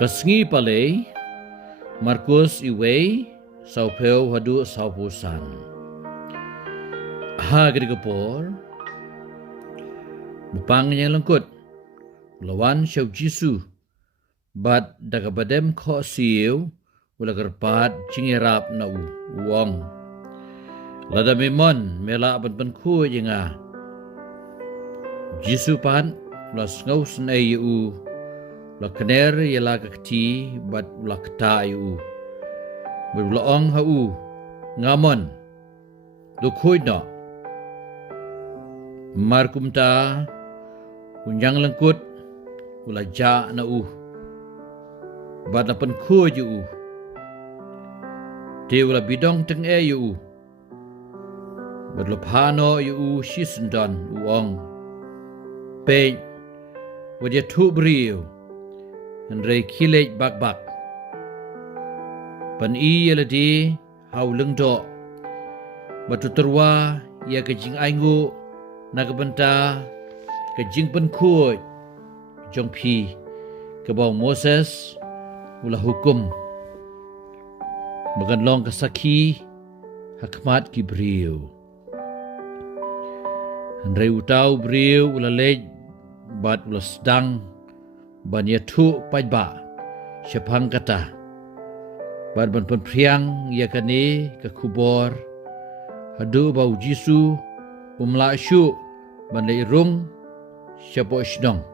Kasngi palay, Markus iway, saupeo hadu saupusan. Hagri kapor, mupang yang lengkut, lawan siyaw Jisu, bat dagabadem ko siyaw, ula karpat cingirap na uwang. Lada Me mela ban ku yenga. Jisu pan, las ngau senay la kener yala kakti bat la kta berlaong ngamon dukhoy na markumta unyang lengkut ula ja na bat na pen khu te ula bidong teng berlopano shisendon uong pe wadia tu brio Andrei kilej bak-bak. Pan yaladi hau lengdo. Batu terwa ia kejing aingu nakabenta kejing penkuy jong pi kebau Moses ulah hukum. Maganlong kasaki hakmat ki brio. Andrei utau brio ulah lej bat ulah sedang ban tu pajba syapang kata ban priang ia kani ke kubor hadu bau Jisu umla syu ban leirung syapo sydong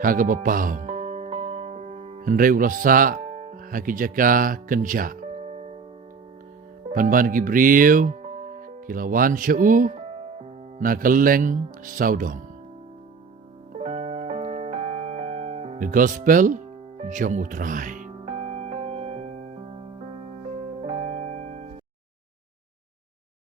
haga bapau hendrai ulasa haki jaka kenja ban gibriu kilawan syau na keleng saudong. The Gospel Jong Utrai.